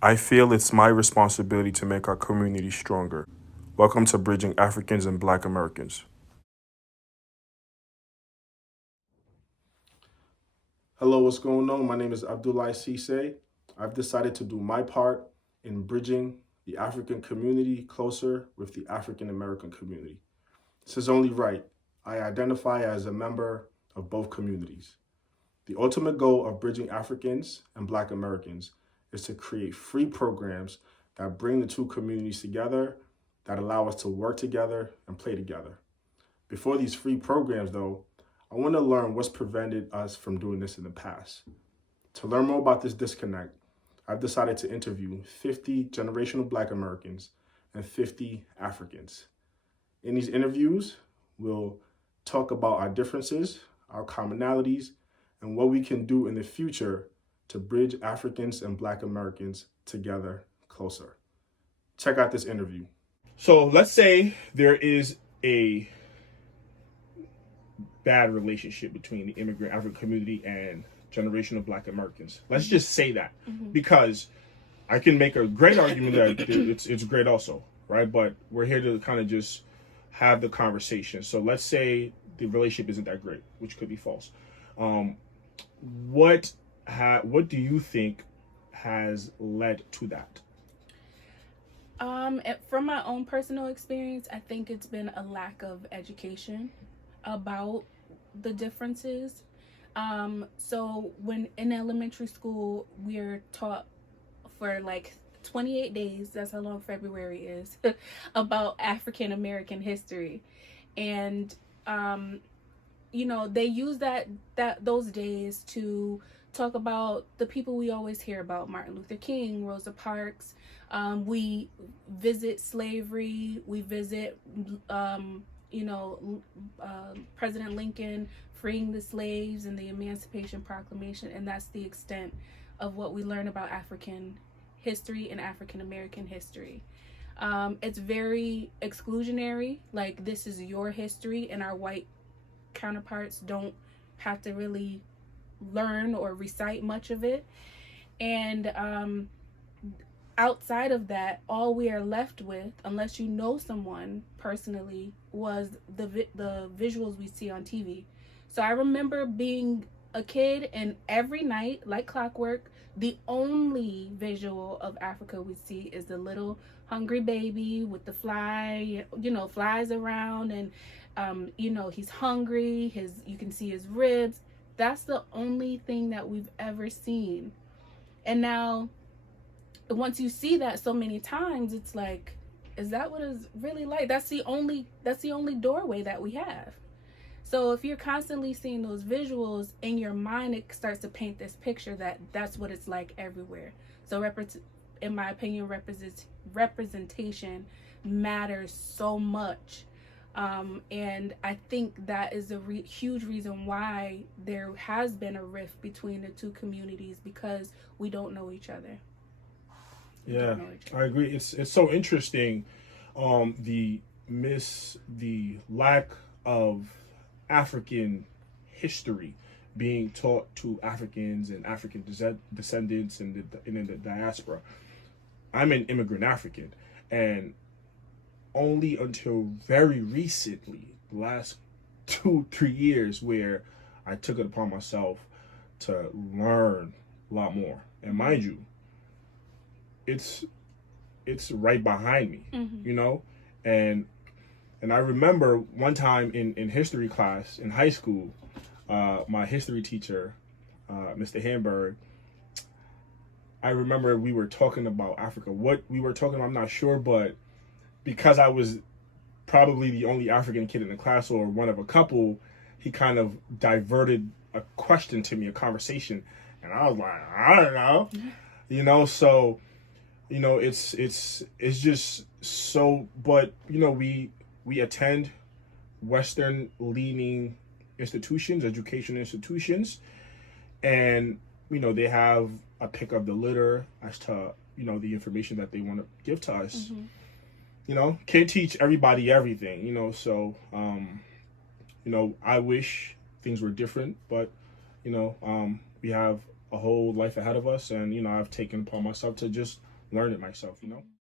I feel it's my responsibility to make our community stronger. Welcome to Bridging Africans and Black Americans. Hello, what's going on? My name is Antoinette Cisse. I've decided to do my part in bridging the African community closer with the African American community. This is only right. I identify as a member of both communities. The ultimate goal of bridging Africans and Black Americans is to create free programs that bring the two communities together, that allow us to work together and play together. Before these free programs, though, I want to learn what's prevented us from doing this in the past. To learn more about this disconnect, I've decided to interview 50 generational Black Americans and 50 Africans. In these interviews, we'll talk about our differences, our commonalities, and what we can do in the future to bridge Africans and Black Americans together closer. Check out this interview. So let's say there is a bad relationship between the immigrant African community and generational Black Americans. Let's just say that, because I can make a great argument that it's great also, right? But we're here to kind of just have the conversation. So let's say the relationship isn't that great, which could be false. What do you think has led to that? From my own personal experience, I think it's been a lack of education about the differences. So when in elementary school, we're taught for like 28 days, that's how long February is, about African American history. And they use those days to talk about the people we always hear about: Martin Luther King, Rosa Parks. We visit slavery. We visit, President Lincoln freeing the slaves and the Emancipation Proclamation, and that's the extent of what we learn about African history and African American history. It's very exclusionary, like this is your history, and our white counterparts don't have to really learn or recite much of it. And outside of that, all we are left with, unless you know someone personally, was the visuals we see on TV. So I remember being a kid, and every night, like clockwork, the only visual of Africa we see is the little hungry baby with the flies around, and he's hungry. You can see his ribs. That's the only thing that we've ever seen. And now, once you see that so many times, it's like, is that what it's really like? That's the only doorway that we have. So if you're constantly seeing those visuals in your mind, it starts to paint this picture that that's what it's like everywhere. So in my opinion, representation matters so much. And I think that is a huge reason why there has been a rift between the two communities, because we don't know each other. Yeah, I agree. It's so interesting. The lack of African history being taught to Africans and African descendants in the diaspora. I'm an immigrant African, and only until very recently, the last 2-3 years, where I took it upon myself to learn a lot more. And mind you, it's right behind me, and I remember one time in history class in high school, my history teacher, Mr. Hamburg, I remember we were talking about Africa. What we were talking about, I'm not sure, but because I was probably the only African kid in the class, or one of a couple, he kind of diverted a question to me, a conversation, and I was like, I don't know, so. It's just so, but we attend Western leaning institutions, education institutions, and they have a pick of the litter as to the information that they want to give to us. Can't teach everybody everything. So I wish things were different, but we have a whole life ahead of us, and I've taken upon myself to just learn it myself, you know?